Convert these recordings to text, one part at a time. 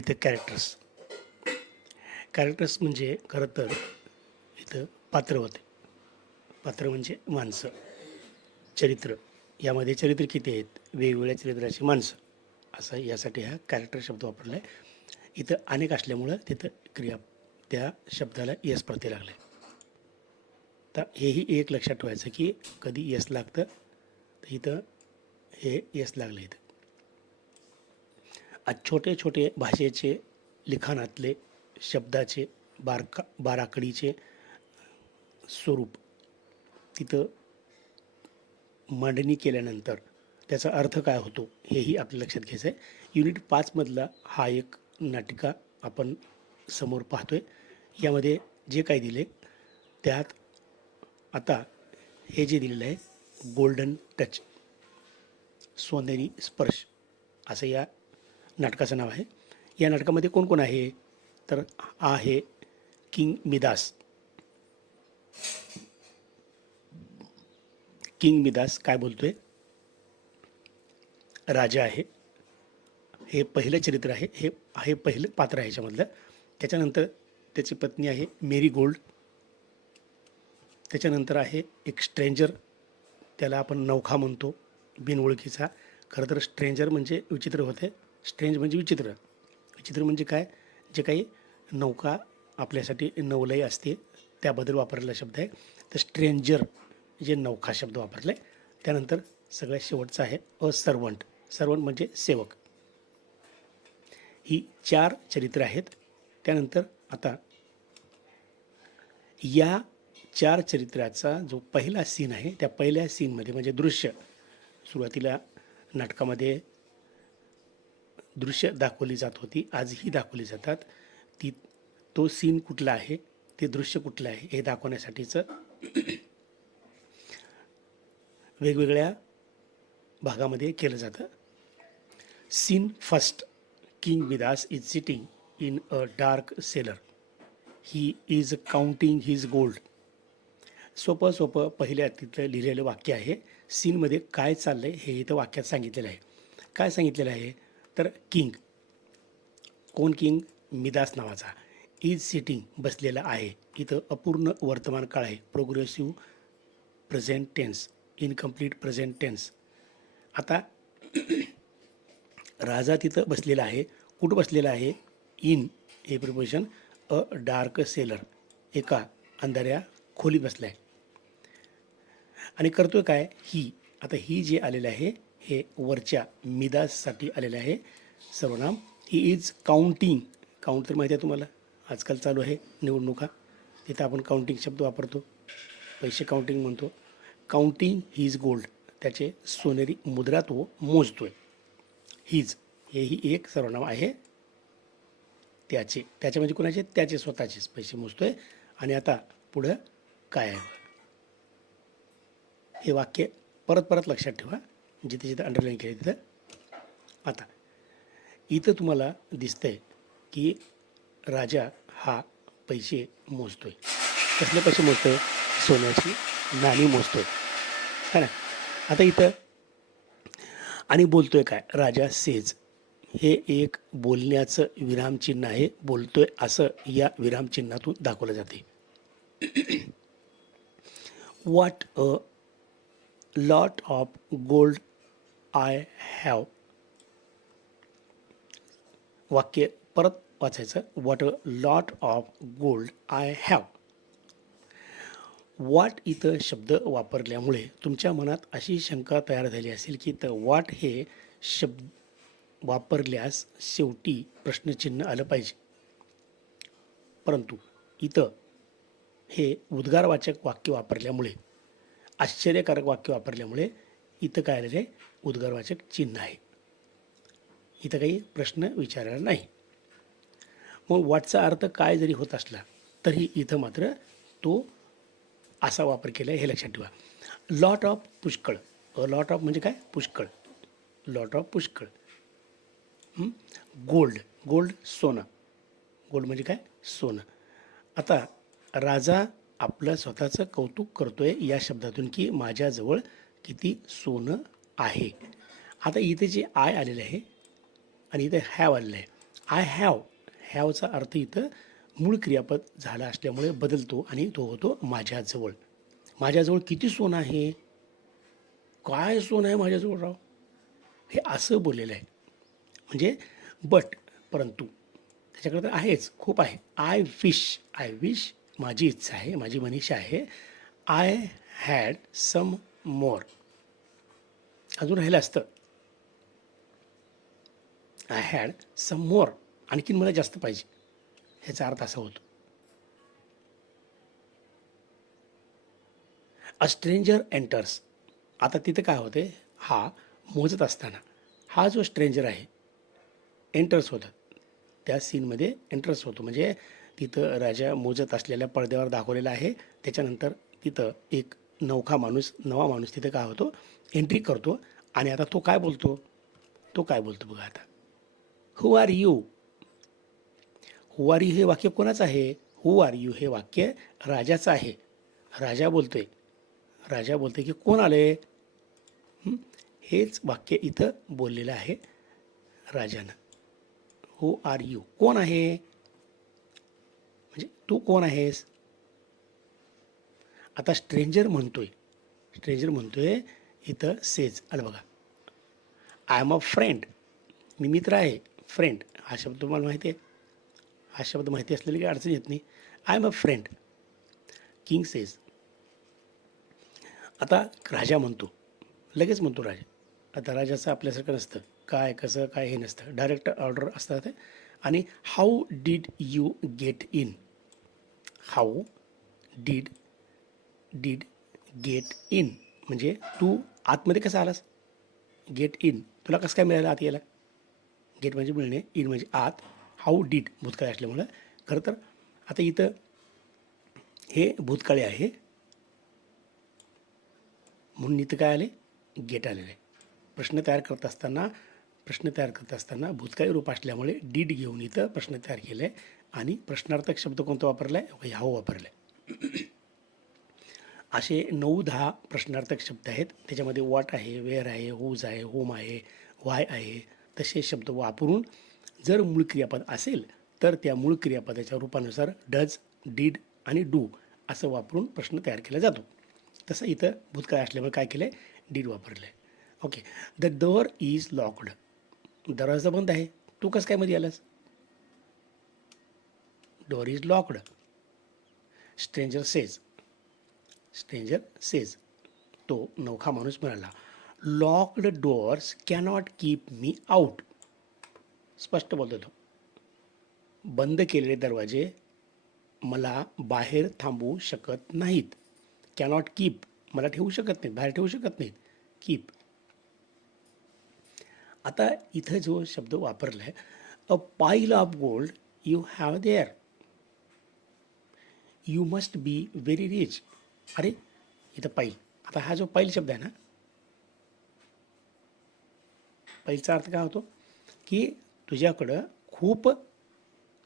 इथं कॅरेक्टर्स म्हणजे खरं तर इथं पात्र होते. पात्र म्हणजे माणसं, चरित्र. यामध्ये चरित्र किती आहेत? वेगवेगळ्या चरित्राची माणसं. असं यासाठी हा कॅरेक्टर शब्द वापरला आहे. इथं अनेक असल्यामुळं तिथं क्रिया त्या शब्दाला यस प्रत्यय लागले. तर हेही एक लक्षात ठेवायचं की कधी यस लागतं तर इथं हे यस लागलं इथं. आज छोटे छोटे भाषेचे लिखाणातले शब्दाचे बाराखडीचे स्वरूप तिथं मांडणी केल्यानंतर त्याचा अर्थ काय होतो हेही आपल्या लक्षात घ्यायचं आहे. युनिट 5मधला हा एक नाटिका आपण समोर पाहतो आहे. यामध्ये जे काही दिले त्यात आता हे जे दिलेलं आहे गोल्डन टच, सोनेरी स्पर्श असं या नाटकाचं नाव आहे. या नाटकामध्ये कोण कोण आहे तर आहे किंग मिदास. किंग मिदास काय बोलतोय? राजा आहे. हे पहिलं चरित्र आहे. हे पहिलं पात्र आहे ह्याच्यामधलं. त्याच्यानंतर त्याची पत्नी आहे मेरी गोल्ड. त्याच्यानंतर आहे एक स्ट्रेंजर, त्याला आपण नौखा म्हणतो, बिनओळखीचा. खरं तर स्ट्रेंजर म्हणजे विचित्र होते. स्ट्रेंज म्हणजे विचित्र. विचित्र म्हणजे काय? जे काही नौका आपल्यासाठी नवलय असते त्याबद्दल वापरलेला शब्द आहे. तर स्ट्रेंजर जे नौखा शब्द वापरले. त्यानंतर सगळ्यात शेवटचा आहे सर्वंट. सर्वंट म्हणजे सेवक. ही 4 चरित्र आहेत. त्यानंतर आता या 4 चरित्राचा जो पहिला सीन आहे त्या पहिल्या सीनमध्ये म्हणजे दृश्य, सुरुवातीला नाटकामध्ये दृश्य दाखवली जात होती, आजही दाखवली जातात. तो सीन कुठला आहे, ते दृश्य कुठलं आहे हे दाखवण्यासाठीचं वेगवेगळ्या भागामध्ये केलं जातं. Scene first, king Midas is sitting in a dark cellar. He is counting his gold. सोपं पहिल्या तिथलं लिहिलेलं वाक्य आहे. सीनमध्ये काय चाललं आहे हे इथं वाक्यात सांगितलेलं आहे. काय सांगितलेलं आहे तर किंग, कोण किंग? मिदास नावाचा. इज सिटिंग बसलेला आहे. इथं अपूर्ण वर्तमान काळ आहे, progressive present tense, incomplete present tense. आता राजा तिथं बसलेला आहे. कुठं बसलेला आहे? इन हे प्रिपोजिशन, अ डार्क सेलर, एका अंधाऱ्या खोलीत बसला आहे. आणि करतोय काय? ही. आता ही जे आलेलं आहे हे वरच्या मिदाससाठी आलेलं आहे सर्वनाम. ही इज काउंटिंग. काउंट तर माहिती आहे तुम्हाला, आजकाल चालू आहे निवडणुका, तिथं आपण काउंटिंग शब्द वापरतो, पैसे काउंटिंग म्हणतो. काउंटिंग हीज गोल्ड, त्याचे सोनेरी मुद्रा तो मोजतोय. हीज हेही एक सर्वनाम आहे. त्याचे म्हणजे कोणाचे? त्याचे स्वतःचेच पैसे मोजतोय. आणि आता पुढं काय आहे हे वाक्य परत लक्षात ठेवा, जिथे जिथे अंडरलाईन केले तिथं. आता इथं तुम्हाला दिसतंय की राजा हा पैसे मोजतोय. कसले पैसे मोजतोय? सोन्याची नाणी मोजतोय, है ना. आता इथं आणि बोलतोय काय? राजा सेज. हे एक बोलण्याचं विरामचिन्ह आहे. बोलतोय असं या विरामचिन्हातून दाखवलं जाते. What a lot of gold I have. वाक्य परत वाचायचं. What a lot of gold I have. What इथं शब्द वापरल्यामुळे तुमच्या मनात अशी शंका तयार झाली असेल की तर व्हॉट हे शब्द वापरल्यास शेवटी प्रश्नचिन्ह आलं पाहिजे. परंतु इथं हे उद्गारवाचक वाक्य वापरल्यामुळे, आश्चर्यकारक वाक्य वापरल्यामुळे इथं काय आलेलं आहे? उद्गारवाचक चिन्ह आहे. इथं काही प्रश्न विचारला नाही. मग व्हॉटचा अर्थ काय जरी होत असला तरी इथं मात्र तो असा वापर केला आहे हे लक्षात ठेवा. लॉट ऑफ पुष्कळ. लॉट ऑफ म्हणजे काय? पुष्कळ. लॉट ऑफ पुष्कळ. गोल्ड सोनं. गोल्ड म्हणजे काय? सोनं. आता राजा आपलं स्वतःचं कौतुक करतोय या शब्दातून की माझ्याजवळ किती सोनं आहे. आता इथे जे आय आलेलं आहे आणि इथे हॅव आलेलं आहे. आय हॅवचा अर्थ इथं मूळ क्रियापद झाला असल्यामुळे बदलतो आणि तो होतो माझ्याजवळ. माझ्याजवळ किती सोनं आहे, काय सोनं आहे माझ्याजवळ राव, हे असं बोललेलं आहे. म्हणजे बट परंतु त्याच्याकडे तर आहेच, खूप आहे. आय विश माझी इच्छा आहे, माझी मनीषा आहे. आय हॅड सम मोर, अजून राहिलं असतं. आय हॅड सम मोर, आणखीन मला जास्त पाहिजे, ह्याचा अर्थ असा होतो. अ स्ट्रेंजर एंटर्स, आता तिथं काय होते, हा मोजत असताना हा जो स्ट्रेंजर आहे एंटर्स होतात, त्या सीनमध्ये एंटर्स होतो. म्हणजे तिथं राजा मोजत असलेल्या पडद्यावर दाखवलेला आहे. त्याच्यानंतर तिथं एक नवा माणूस तिथं काय होतो, एंट्री करतो. आणि आता तो काय बोलतो बघा आता. हू आर यू हे वाक्य कोणाचं आहे? हू आर यू हे वाक्य राजाचं आहे. राजा बोलतोय की कोण आले? हेच वाक्य इथं बोललेलं आहे राजानं. हू आर यू, कोण आहे, म्हणजे तू कोण आहेस. आता स्ट्रेंजर म्हणतोय इथं सेज, आलं बघा. आय एम अ फ्रेंड, मी मित्र आहे. फ्रेंड हा शब्द तुम्हाला माहिती आहे, हा शब्द माहिती असलेली काही अडचण येत नाही. I am a friend. King says, आता राजा म्हणतो, लगेच म्हणतो राजा. आता राजाचं आपल्यासारखं नसतं, काय कसं काय हे नसतं, डायरेक्ट ऑर्डर असतात. आणि how did you get in, how did get in म्हणजे तू आतमध्ये कसा आलास. गेट इन, तुला कसं काय मिळालं आत यायला. गेट म्हणजे मिळणे, इन म्हणजे आत. हाऊ डीड भूतकाळ असल्यामुळं. खरं तर आता इथं हे भूतकाळी आहे म्हणून इथं काय आले, गेट आलेलं आहे. प्रश्न तयार करत असताना भूतकाळी रूप असल्यामुळे डीड घेऊन इथं प्रश्न तयार केले आहे. आणि प्रश्नार्थक शब्द कोणता वापरला आहे, हाऊ वापरला आहे. असे 9-10 प्रश्नार्थक शब्द आहेत. त्याच्यामध्ये वॉट आहे, वेअर आहे, हुज आहे, होम आहे, व्हाय आहे. तसे शब्द वापरून जर मूळ क्रियापद असेल तर त्या मूळ क्रियापदाच्या रूपानुसार डज, डीड आणि डू असं वापरून प्रश्न तयार केला जातो. तसं इथं भूतकाळ असल्यामुळे काय केलं आहे, डीड वापरलं आहे. Okay. The door is locked, दरवाजा बंद आहे. तू कसं काय मध्ये आलास. Door is locked. Stranger says, तो नवखा माणूस म्हणाला. Locked doors cannot keep me out, स्पष्ट बोलतो तो. बंद केलेले दरवाजे मला बाहेर थांबवू शकत नाहीत. कॅनॉट कीप, मला ठेवू शकत नाहीत, बाहेर ठेवू शकत नाहीत. कीप. आता इथं जो शब्द वापरला आहे, अ पाईल of gold you have there, you must be very rich. अरे इथं पाईल, आता हा जो पाईल शब्द आहे ना, पाईलचा अर्थ काय होतो की तुझ्याकडं खूप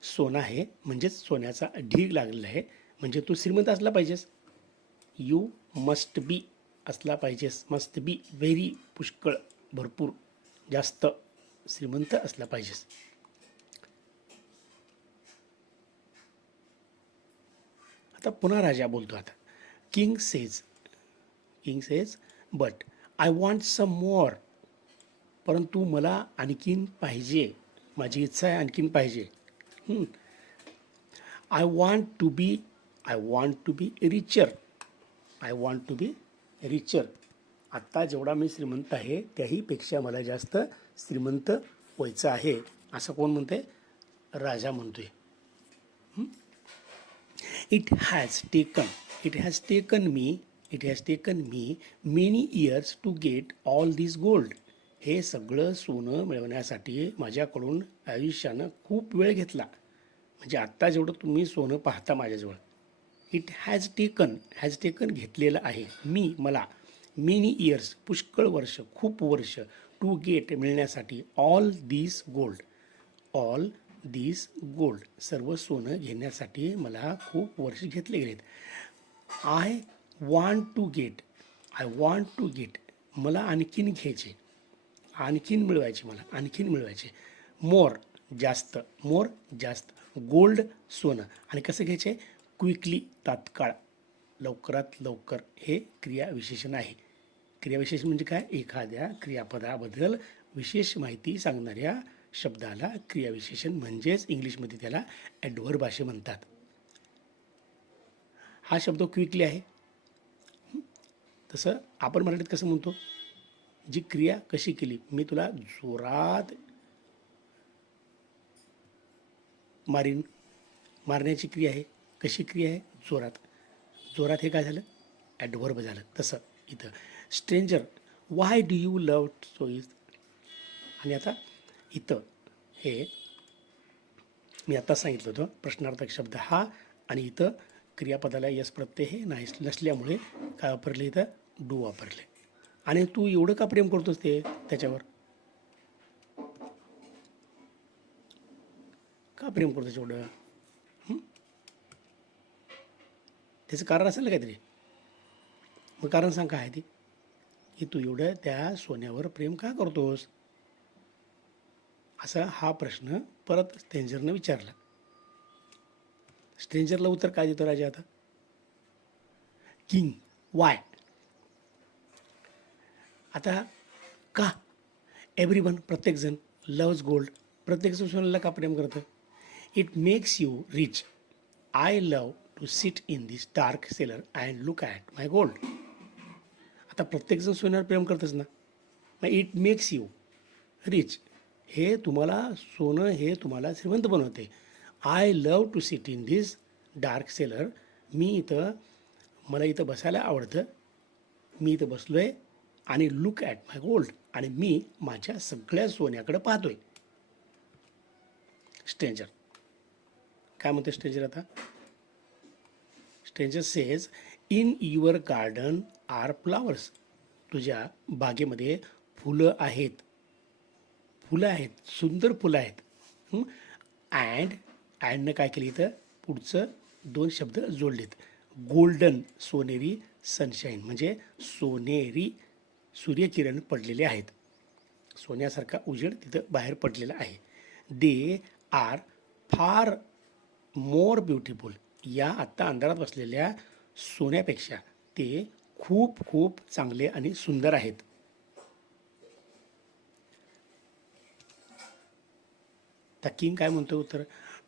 सोनं आहे, म्हणजेच सोन्याचा ढीग लागलेला आहे, म्हणजे तू श्रीमंत असला पाहिजेस. यू मस्ट बी असला पाहिजेस, मस्ट बी व्हेरी, पुष्कळ, भरपूर, जास्त श्रीमंत असला पाहिजेस. आता पुन्हा राजा बोलतो. आता king says but I want some more, परंतु मला आणखीन पाहिजे, माझी इच्छा आहे आणखीन पाहिजे. I want to be richer, आत्ता जेवढा मी श्रीमंत आहे त्याहीपेक्षा मला जास्त श्रीमंत व्हायचं आहे, असं कोण म्हणते, राजा म्हणतोय. It has taken me many years to get all this gold, हे सगळं सोनं मिळवण्यासाठी माझ्याकडून आयुष्यानं खूप वेळ घेतला. म्हणजे आत्ता जेवढं तुम्ही सोनं पाहता माझ्याजवळ, इट हॅज टेकन घेतलेलं आहे, मला मेनी इयर्स पुष्कळ वर्ष, खूप वर्ष, टू गेट मिळण्यासाठी, ऑल दिस गोल्ड सर्व सोनं घेण्यासाठी मला खूप वर्ष घेतले गेलेत. आय वॉन्ट टू गेट, मला आणखीन घ्यायचे, आणखीन मिळवायचे, मोर, जास्त, मोर जास्त, गोल्ड सोनं. आणि कसं घ्यायचं आहे? क्विकली, तात्काळ, लवकरात लवकर. हे क्रियाविशेषण आहे. क्रियाविशेषण म्हणजे काय? एखाद्या क्रियापदाबद्दल विशेष माहिती सांगणाऱ्या शब्दाला क्रियाविशेषण म्हणजेच इंग्लिशमध्ये त्याला ॲडव्हर्ब असे म्हणतात. हा शब्द क्विकली आहे. तसं आपण मराठीत कसं म्हणतो? जी क्रिया कशी केली? मी तुला जोरात मारीन. मारण्याची क्रिया आहे. कशी क्रिया आहे? जोरात. जोरात हे काय झालं? ॲडव्हर्ब झालं. तसं इथं stranger, why do you love so is. आणि आता इथं हे मी आत्ता सांगितलं होतं प्रश्नार्थक शब्द हा, आणि इथं क्रियापदाला यस प्रत्यय हे नाही नसल्यामुळे काय वापरले? इथं डू वापरले. आणि तू एवढं का प्रेम करतोस ते त्याच्यावर? का प्रेम करतोस एवढं? त्याचं कारण असेल ना काहीतरी. मग कारण सांग काय आहे ते, की तू एवढं त्या सोन्यावर प्रेम का करतोस? असा हा प्रश्न परत स्ट्रेंजरनं विचारला. स्ट्रेंजरला उत्तर काय देतो राजा आता? King, Y. आता का? एव्हरीवन, प्रत्येकजण, लव्ज गोल्ड, प्रत्येकजण सोन्याला का प्रेम करतं? It makes you rich. I love to sit in this dark cellar and look at my gold. आता प्रत्येकजण सोन्यावर प्रेम करतच ना, मग इट मेक्स यू रिच, हे तुम्हाला सोनं हे तुम्हाला श्रीमंत बनवते. I love to sit in this dark cellar, मला इथं बसायला आवडतं. मी इथं बसलो आहे आणि लुक ॲट माय गोल्ड, आणि मी माझ्या सगळ्या सोन्याकडे पाहतोय. स्ट्रेंजर काय म्हणते? स्ट्रेंजर आता stranger says, in your garden are flowers. तुझ्या बागेमध्ये फुलं आहेत. फुलं आहेत, सुंदर फुलं आहेत. अँडनं काय केलं? इथं पुढचं दोन शब्द जोडलेत. गोल्डन, सोनेरी, सनशाईन, म्हणजे सोनेरी सूर्यकिरण पडलेले आहेत. सोन्यासारखा उजेड तिथं बाहेर पडलेला आहे. They are far more beautiful. या आत्ता अंधारात बसलेल्या सोन्यापेक्षा ते खूप खूप चांगले आणि सुंदर आहेत. तर किंग काय म्हणतो उत्तर?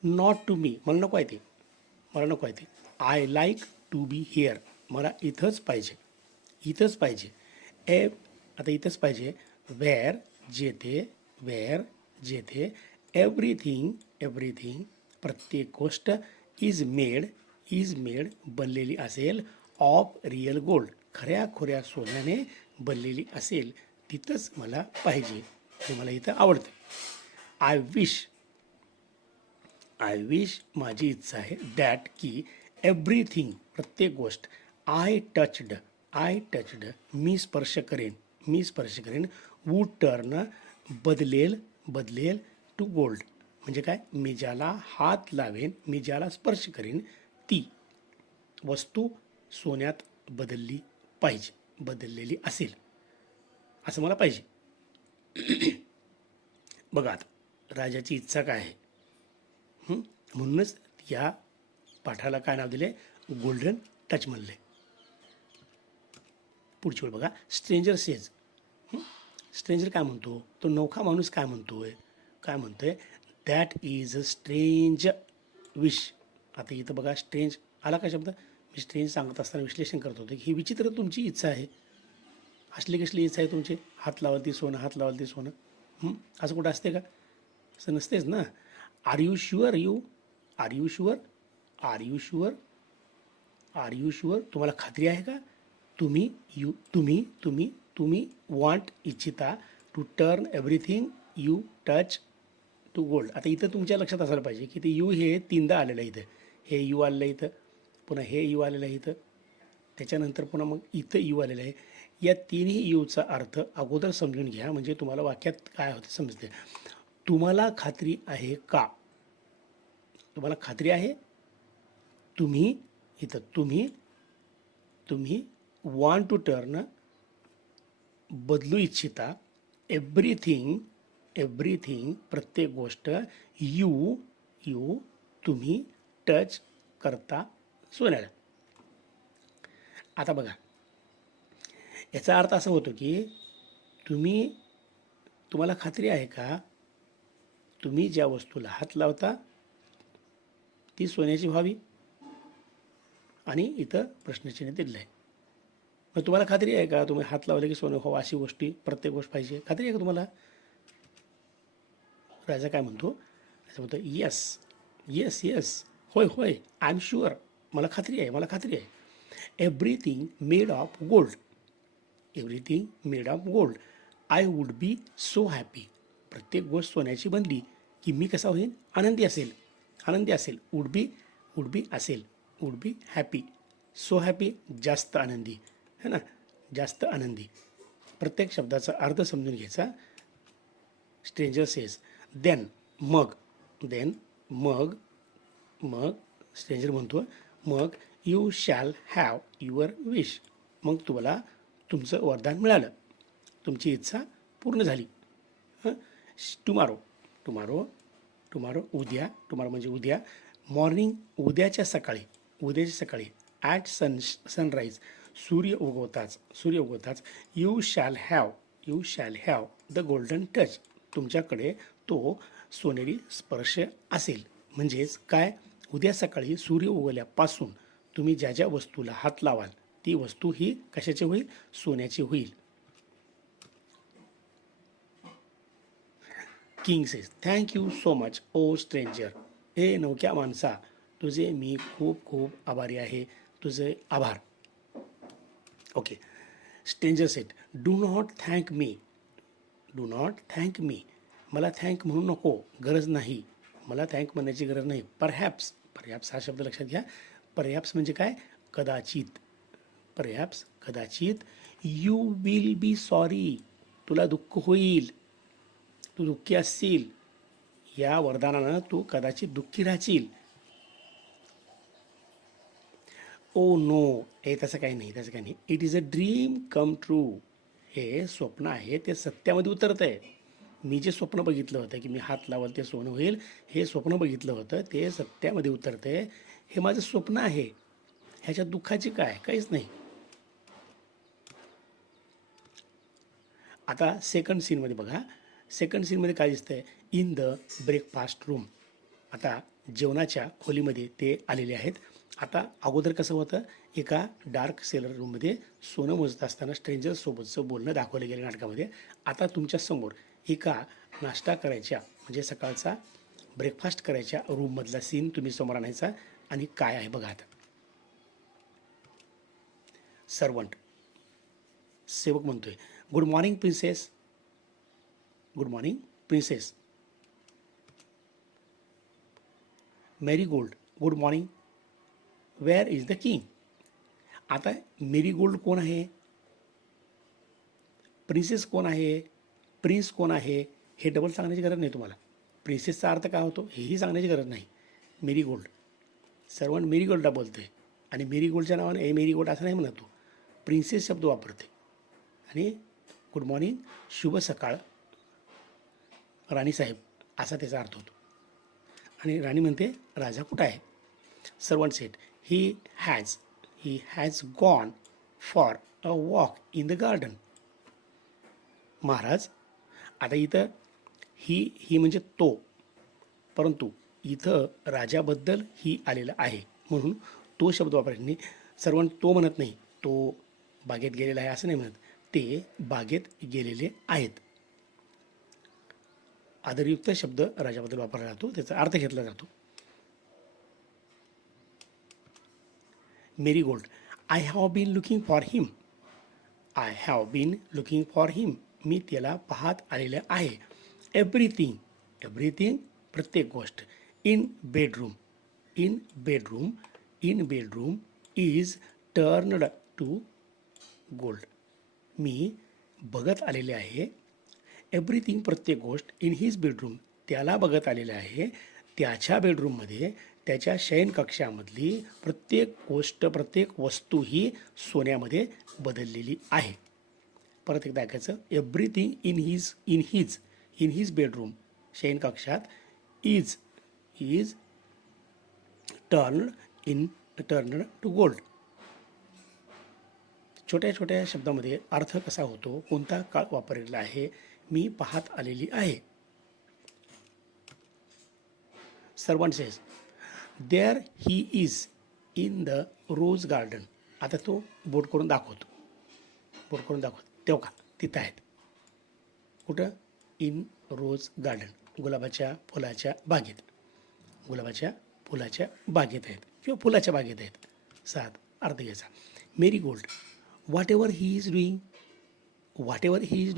नॉट टू मी, मला नको आहे ते, मला नको आहे ते. I like to be here, मला इथंच पाहिजे, इथंच पाहिजे. आता इथंच पाहिजे. वेअर, जेथे, वेअर, जेथे, एव्हरीथिंग, प्रत्येक गोष्ट, इज मेड, बनलेली असेल, ऑफ रिअल गोल्ड, खऱ्या खोऱ्या सोन्याने बनलेली असेल, तिथंच मला पाहिजे, हे मला इथं आवडतं. आय विश, माझी इच्छा आहे, दॅट, की, एव्हरीथिंग, प्रत्येक गोष्ट, आय टचड, मी स्पर्श करेन, वूड टर्न, बदलेल टू गोल्ड, म्हणजे काय? मी ज्याला हात लावेन, मी ज्याला स्पर्श करेन, ती वस्तू सोन्यात बदललेली असेल, असं मला पाहिजे. बघा आता राजाची इच्छा काय आहे, म्हणूनच या पाठाला काय नाव दिले? गोल्डन टच म्हणले. पुढची वेळ बघा. स्ट्रेंजर सेज, स्ट्रेंजर काय म्हणतो? तो नौखा माणूस काय म्हणतोय? That is a strange wish. आता इथं बघा स्ट्रेंज आला का शब्द? मी स्ट्रेंज सांगत असताना विश्लेषण करत होते की ही विचित्र तुमची इच्छा आहे. असली कसली इच्छा आहे तुमची? हात लावाल ती सोनं, हात लावाल ती सोनं. असं कुठं असते का? असं नसतेच ना. आर यू शुअर, तुम्हाला खात्री आहे का? तुम्ही वॉन्ट, इच्छिता, to turn everything you touch to gold. आता इथं तुमच्या लक्षात असायला पाहिजे की ते यू हे तीनदा आलेलं आहे. इथं हे यू आलेलं आहे, इथं पुन्हा हे यू आलेलं आहे, इथं त्याच्यानंतर पुन्हा मग इथं यू आलेलं आहे. या तिन्ही यूचा अर्थ अगोदर समजून घ्या, म्हणजे तुम्हाला वाक्यात काय होतं समजते. तुम्हाला खात्री आहे का? तुम्हाला खात्री आहे? तुम्ही वॉन्ट टू टर्न, बदलू इच्छिता, एव्हरीथिंग, एव्हरीथिंग प्रत्येक गोष्ट यू तुम्ही टच करता सोन्याला. आता बघा, याचा अर्थ असा होतो की तुम्हाला खात्री आहे का तुम्ही ज्या वस्तूला हात लावता ती सोन्याची व्हावी? आणि इथं प्रश्नचिन्ह दिलेलं आहे. मग तुम्हाला खात्री आहे का तुम्ही हात लावले की सोनं व्हावं अशी गोष्टी प्रत्येक गोष्ट पाहिजे? खात्री आहे का तुम्हाला? राजा काय म्हणतो? राजा म्हणतो येस येस येस, होय होय, आय एम शुअर, मला खात्री आहे, मला खात्री आहे. Everything made of gold, everything made of gold, I would be so happy. प्रत्येक गोष्ट सोन्याची बनली की मी कसा होईल? आनंदी असेल, आनंदी असेल. वुड बी असेल, would be happy. So happy जास्त आनंदी, है ना, जास्त आनंदी. प्रत्येक शब्दाचा अर्थ समजून घ्यायचा. स्ट्रेंजर सेज देन, मग स्ट्रेंजर म्हणतो मग you shall have your wish, मग तुम्हाला तुमचं वरदान मिळालं, तुमची इच्छा पूर्ण झाली. टुमारो उद्या, टुमारो म्हणजे उद्या. मॉर्निंग उद्याच्या सकाळी ॲट सनराईज, सूर्य उगवताच. You shall have the golden touch, तुमच्याकडे तो सोनेरी स्पर्श असेल. म्हणजेच काय? उद्या सकाळी सूर्य उगवल्यापासून तुम्ही ज्या ज्या वस्तूला हात लावाल ती वस्तू ही कशाची होईल? सोन्याची होईल. King says thank you so much oh stranger, हे नवख्या माणसा, तुझे मी खूप खूप आभारी आहे, तुझे आभार. Okay. Stranger said do not thank me, मला थँक म्हणू नको, गरज नाही, मला थँक म्हणण्याची गरज नाही. परहॅप्स हा शब्द लक्षात घ्या. परहॅप्स म्हणजे काय? कदाचित. यू विल बी सॉरी, तुला दुःख होईल, तू दुःखी असशील, या वरदानानं तू कदाचित दुःखी राहशील. ओ नो, तसं काही नाही. It is a dream come true, हे स्वप्न आहे ते सत्यामध्ये उतरत आहे. मी जे स्वप्न बघितलं होतं की मी हात लावल ते सोनं होईल, हे स्वप्न बघितलं होतं ते सत्यामध्ये उतरते. हे माझं स्वप्न आहे, ह्याच्यात दुःखाची काय? काहीच नाही. आता सेकंड सीनमध्ये बघा. सेकंड सीनमध्ये काय दिसतंय? In the breakfast room. आता जेवणाच्या खोलीमध्ये ते आलेले आहेत. आता अगोदर कसं होतं? एका डार्क सेलर रूममध्ये सोनं मोजत असताना स्ट्रेंजरसोबतचं बोलणं दाखवलं गेलं नाटकामध्ये. आता तुमच्यासमोर एका नाश्ता करायच्या म्हणजे सकाळचा ब्रेकफास्ट करायच्या रूममधला सीन तुम्ही समोर आणायचा. आणि काय आहे बघा. आता सर्वंट, सेवक म्हणतोय good morning princess, good morning princess. Marigold good morning, where is the king. आता मेरीगोल्ड कोण आहे? प्रिन्सेस कोण आहे? प्रिन्स कोण आहे? हे डबल सांगण्याची गरज नाही तुम्हाला. प्रिन्सेसचा अर्थ काय होतो हेही सांगण्याची गरज नाही. मेरीगोल्ड, सर्वंट मेरीगोल्डला बोलतो आहे आणि मेरीगोल्डच्या नावाने मेरीगोल्ड असं नाही म्हणत, तो प्रिन्सेस शब्द वापरते. आणि गुड मॉर्निंग, शुभ सकाळ राणीसाहेब, असा त्याचा अर्थ होतो. आणि राणी म्हणते राजा कुठं आहे? Servant set he has gone for a walk in the garden. Maharaj, आता इथं ही म्हणजे तो, परंतु इथं राजाबद्दल ही आलेलं आहे म्हणून तो शब्द वापरायचा नाही. सर्वंट तो म्हणत नाही, तो बागेत गेलेला आहे असं नाही म्हणत, ते बागेत गेलेले आहेत. आदरयुक्त शब्द राजाबद्दल वापरला जातो, त्याचा अर्थ घेतला जातो. Marigold, I have been looking for him, मी त्याला पाहत आलेलं आहे. एव्हरीथिंग प्रत्येक गोष्ट. In bedroom is turned to gold, मी बघत आलेले आहे. एव्हरीथिंग प्रत्येक गोष्ट. इन हिज बेडरूम, त्याला बघत आलेलं आहे. त्याच्या बेडरूममध्ये, त्याच्या शयनकक्षामधली प्रत्येक गोष्ट, प्रत्येक वस्तू ही सोन्यामध्ये बदललेली आहे. परत एकदा ऐकायचं. Everything in in his bedroom, शयन कक्षात, इज टर्न टू गोल्ड. छोट्या छोट्या शब्दामध्ये अर्थ कसा होतो, कोणता काळ वापरलेला आहे, मी पाहत आलेली आहे. Servant says there he is in the rose garden. आता तो बोट करून दाखवतो, तेव्हा का तिथं आहेत. कुठं? इन रोज गार्डन, गुलाबाच्या फुलाच्या बागेत आहेत किंवा फुलाच्या बागेत आहेत. 7 अर्थ घ्यायचा. Marigold whatever he is doing, whatever is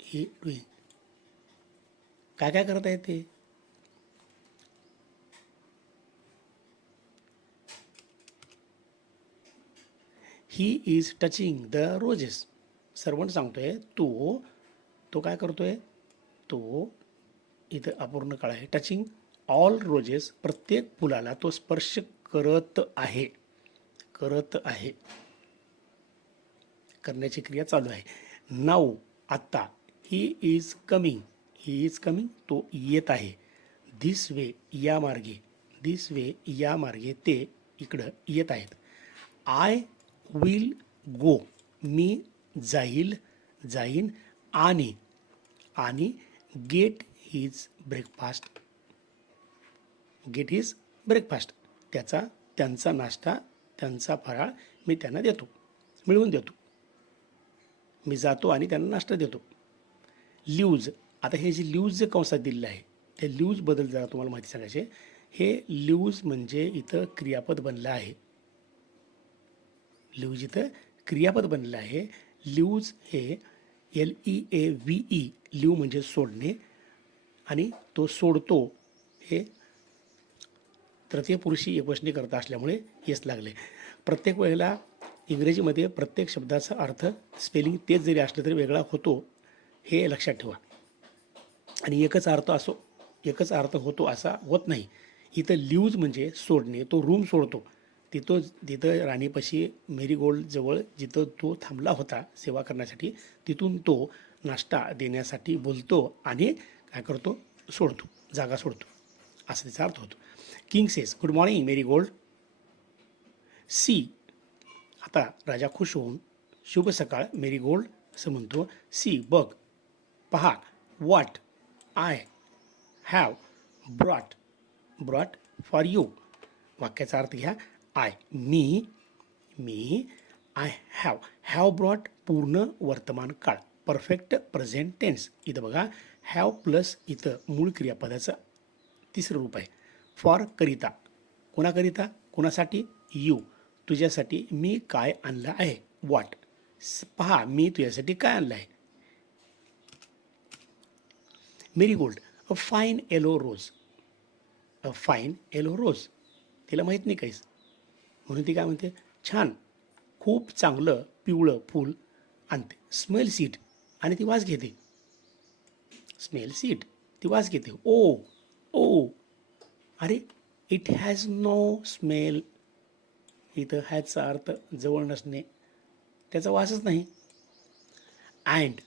he doing, काय काय करत आहे ते. He is touching the roses. Servant सांगतोय तो काय करतोय, तो इथं अपूर्ण काळ आहे. टचिंग ऑल रोजेस, प्रत्येक फुलाला तो स्पर्श करत आहे, करण्याची क्रिया चालू आहे. नाऊ आत्ता. ही इज कमिंग, तो येत आहे. धिस वे या मार्गे ते इकडं येत आहेत. आय विल गो, मी जाईन आणि गेट हिज ब्रेकफास्ट, त्यांचा नाश्ता, त्यांचा फराळ मी त्यांना मिळवून देतो. मी जातो आणि त्यांना नाश्ता देतो. ल्यूज, आता हे जे ल्यूज जे कंसात दिलेलं आहे, त्या ल्यूजबद्दल जरा तुम्हाला माहिती सांगायचे. हे ल्यूज म्हणजे इथं क्रियापद बनलं आहे. ल्यूज हे LEAVE, ल्यू म्हणजे सोडणे, आणि तो सोडतो हे तृतीय पुरुषी एकवचनी करता असल्यामुळे येस लागले. प्रत्येक वेळेला इंग्रजीमध्ये प्रत्येक शब्दाचा अर्थ स्पेलिंग तेच जरी असलं तरी वेगळा होतो, हे लक्षात ठेवा. आणि एकच अर्थ होतो असा होत नाही. इथं ल्यूज म्हणजे सोडणे, तो रूम सोडतो. तिथं राणीपाशी मेरीगोल्ड जवळ जिथं तो थांबला होता सेवा करण्यासाठी, तिथून तो नाश्ता देण्यासाठी बोलतो आणि काय करतो, जागा सोडतो, असा त्याचा अर्थ होतो. King says good morning Marigold. See, आता राजा खुश होऊन शुभ सकाळ मेरीगोल्ड असं म्हणतो. सी बघ, पहा, what I have brought for you. वाक्याचा अर्थ घ्या. आय हॅव ब्रॉट पूर्ण वर्तमान काळ, परफेक्ट प्रेझेंट टेन्स. इथं बघा, हॅव प्लस इथं मूळ क्रियापदाचं तिसरं रूप आहे. फॉर करिता, कोणाकरिता, कोणासाठी, यू तुझ्यासाठी मी काय आणलं आहे. व्हॉट, पहा मी तुझ्यासाठी काय आणलं आहे. मेरीगोल्ड अ फाईन येलो रोज, तिला माहीत नाही काहीच, म्हणून ती काय म्हणते, छान, खूप चांगलं पिवळं फूल आणते. स्मेल सीट, आणि ती वास घेते. ओ, अरे इट हॅज नो स्मेल. इथं हॅजचा अर्थ जवळ नसणे, त्याचा वासच नाही. And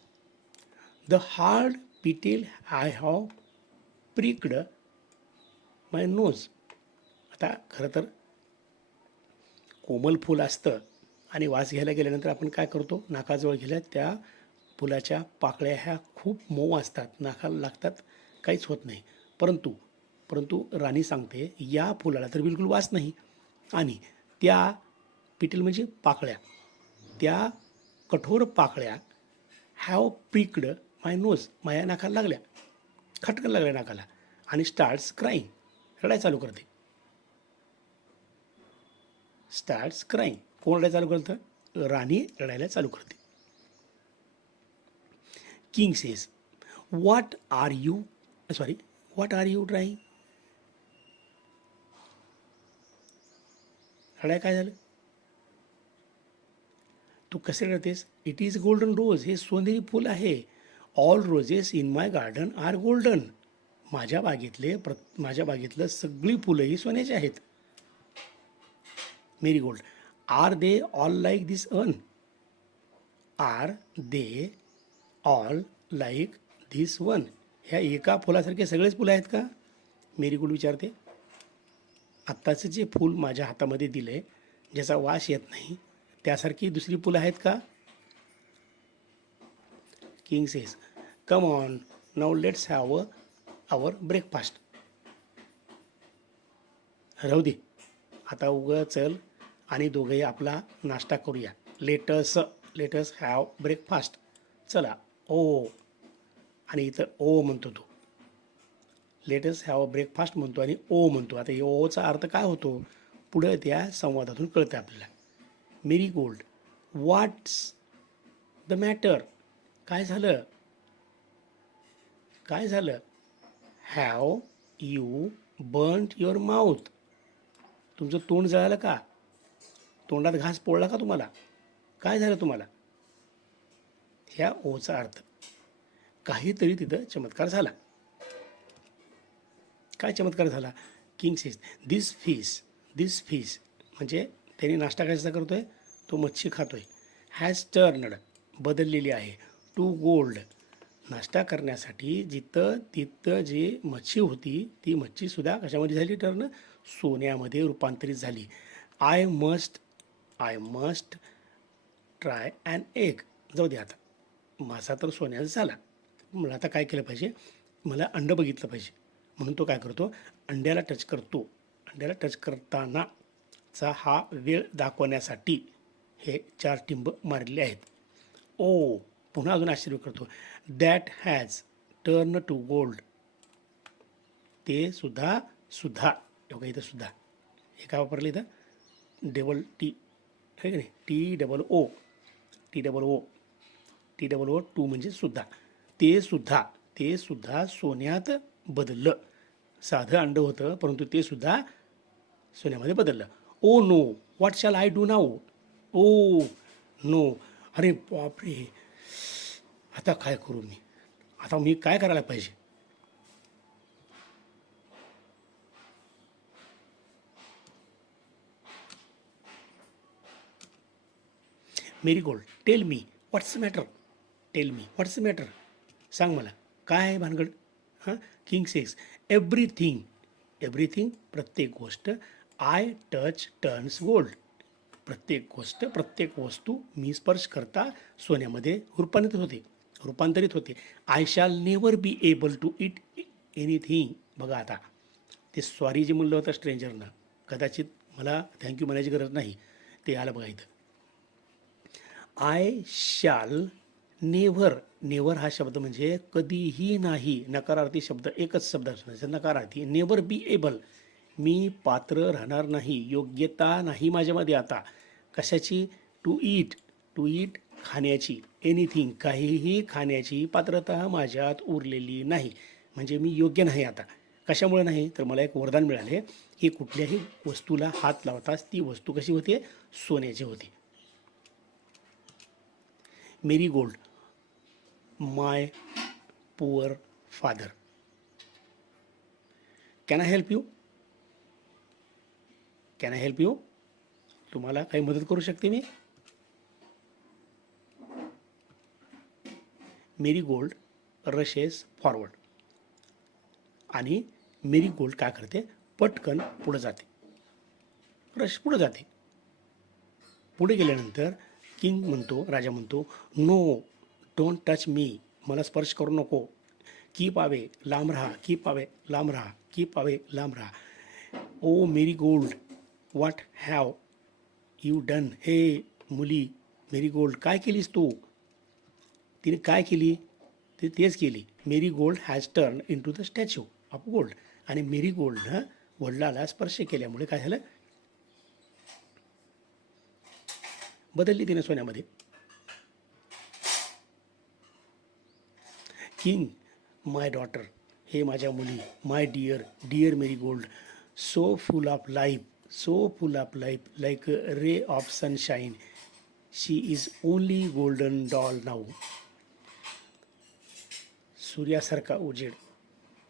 the hard petal I have pricked my nose. आता खरं तर कोमल फूल असतं आणि वास घ्यायला गेल्यानंतर आपण काय करतो, नाकाजवळ गेल्या त्या फुलाच्या पाकळ्या ह्या खूप मऊ असतात, नाकाला लागतात, काहीच होत नाही. परंतु राणी सांगते या फुलाला तर बिलकुल वास नाही. आणि त्या पिटील म्हणजे पाकळ्या, त्या कठोर पाकळ्या हॅव प्रिक्ड माय नोज, माझ्या नाकाला लागल्या, खटकन लागल्या नाकाला. आणि स्टार्ट्स क्राईंग, रडायला चालू करते. कोण रडायला चालू करतं, राणी रडायला चालू करते. King says what are you drying. रडाय काय झालं, तू कसे रडतेस. इट इज गोल्डन रोज, हे सोनेरी फूल आहे. All roses in my garden are golden, माझ्या बागेतलं सगळी फुलंही सोन्याची आहेत. Marigold are they all like this urn, are they all like this one? ह्या एका फुलासारखे सगळेच फुलं आहेत का? मेरीगोल्ड विचारते. आत्ताचं जे फूल माझ्या हातामध्ये दिलं आहे, ज्याचा वास येत नाही, त्यासारखी दुसरी फुलं आहेत का? King says, come on now let's have our breakfast. राहू दे, आता उगं चल आणि दोघंही आपला नाश्ता करूया. Let's have breakfast. चला. ओ, आणि इथं ओ म्हणतो तो. लेटस हॅव ब्रेकफास्ट म्हणतो आणि ओ म्हणतो. आता हे ओचा अर्थ काय होतो पुढं त्या संवादातून कळतं आपल्याला. Marigold, what's the matter? काय झालं? काय झालं? Have you burned your mouth? तुमचं तोंड जळालं का? तोंडात घास पोळला का तुम्हाला? काय झालं तुम्हाला? ह्या ओचा अर्थ. काहीतरी तिथं चमत्कार झाला. काय चमत्कार झाला? किंग सेज, दिस फिश म्हणजे त्याने नाश्ता कशाचा करतोय? तो मच्छी खातोय. हॅज टर्नड, बदललेली आहे, टू गोल्ड. नाश्ता करण्यासाठी तिथं जी मच्छी होती ती मच्छीसुद्धा कशामध्ये झाली? टर्न, सोन्यामध्ये रूपांतरित झाली. I must try an egg. जाऊ दे आता, मासा तर सोन्याचा झाला, मला आता काय केलं पाहिजे? मला अंडं बघितलं पाहिजे. म्हणून तो काय करतो? अंड्याला टच करतो. अंड्याला टच करतानाचा हा वेळ दाखवण्यासाठी हे 4 टिंब मारलेले आहेत. ओ, पुन्हा अजून आश्चर्य करतो. That has turn to gold. ते सुद्धा एवढं इथं सुद्धा हे काय वापरलं इथं? डबल टी आहे की नाही? टी डबल ओ टू म्हणजे सुद्धा. ते सुद्धा सोन्यात बदललं. साधं अंड होतं परंतु ते सुद्धा सोन्यामध्ये बदललं. Oh no, what shall I do now? Oh no, अरे बापरे, आता काय करू मी? आता मी काय करायला पाहिजे? मेरीगोल्ड, टेल मी व्हॉट्स मॅटर. सांग मला, काय आहे भानगड? हां. किंग सेक्स, एव्हरीथिंग, प्रत्येक गोष्ट. आय टच टर्न्स गोल्ड, प्रत्येक वस्तू मी स्पर्श करता सोन्यामध्ये रूपांतरित होते. I shall never be able to eat anything. बघा आता ते सॉरी जे म्हणलं होतं स्ट्रेंजरनं, कदाचित मला थँक्यू म्हणायची गरज नाही, ते आलं बघा इथं. आय शॅल नेव्हर हा शब्द म्हणजे कधीही नाही, नकारार्थी शब्द, एकच शब्द असतो नकारार्थी. नेव्हर बी एबल, मी पात्र राहणार नाही, योग्यता नाही माझ्यामध्ये आता. कशाची? टू इट खाण्याची. एनिथिंग, काहीही खाण्याची पात्रता माझ्यात उरलेली नाही. म्हणजे मी योग्य नाही आता. कशामुळे नाही? तर मला एक वरदान मिळाले की कुठल्याही वस्तूला हात लावताच ती वस्तू कशी होते? सोन्याची होती. Marigold, my poor father, can I help you? तुम्हाला काही मदत करू शकते मी? मेरीगोल्ड रशेस फॉरवर्ड, आणि मेरीगोल्ड काय करते? पटकन पुढे जाते. पुढे गेल्यानंतर राजा म्हणतो, नो, डोंट टच मी, मला स्पर्श करू नको. कीप अवे, लांब राहा. O Marigold, what have you done? हे मुली मेरीगोल्ड, काय केलीस तू? तिने काय केली? तेच केली. Marigold has turn in to the statue of gold. आणि मेरीगोल्डनं वडिलाला स्पर्श केल्यामुळे काय झालं? बदलली तिने सोन्यामध्ये. किंग, माय डॉटर, हे माझ्या मुली, my dear Marigold, so full of life like ray of sunshine, she is only golden doll now. सूर्यासारखा उजेड,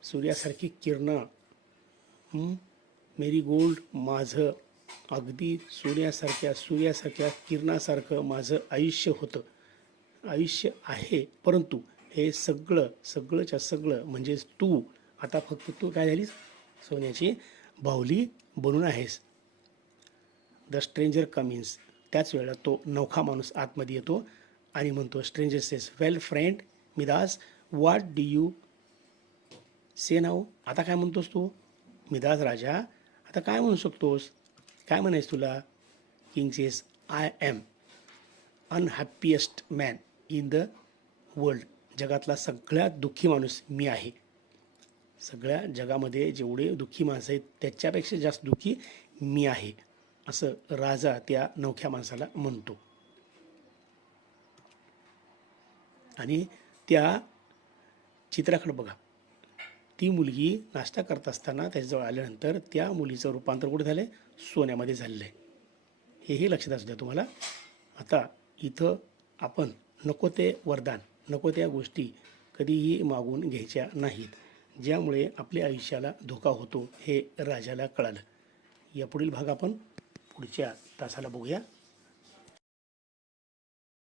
सूर्यासारखी किरणं, मेरीगोल्ड माझं अगदी सूर्यासारख्या किरणासारखं माझं आयुष्य होतं. आयुष्य आहे, परंतु हे सगळंच्या सगळं म्हणजेच तू आता फक्त तू काय झालीस, सोन्याची बाहुली बनून आहेस. The stranger comes. त्याच वेळेला तो नवखा माणूस आतमध्ये येतो आणि म्हणतो, stranger says, well friend Midas, what do you say now. आता काय म्हणतोस तू मिदास राजा, आता काय म्हणू शकतोस, काय म्हणायचं तुला. King says, I am unhappiest man in the world. जगातला सगळ्यात दुःखी माणूस मी आहे. सगळ्या जगामध्ये जेवढे दुःखी माणसं आहेत त्याच्यापेक्षा जास्त दुःखी मी आहे, असं राजा त्या नवख्या माणसाला म्हणतो. आणि त्या चित्राकडे बघा, ती मुलगी नाश्ता करत असताना त्याच्याजवळ आल्यानंतर त्या मुलीचं रूपांतर कुठे झालं आहे, सोन्यामध्ये झालेलं आहे. हेही लक्षात असू द्या तुम्हाला. आता इथं आपण नको ते वरदान, नको त्या गोष्टी कधीही मागून घ्यायच्या नाहीत, ज्यामुळे आपल्या आयुष्याला धोका होतो हे राजाला कळालं. या पुढील भाग आपण पुढच्या तासाला बघूया.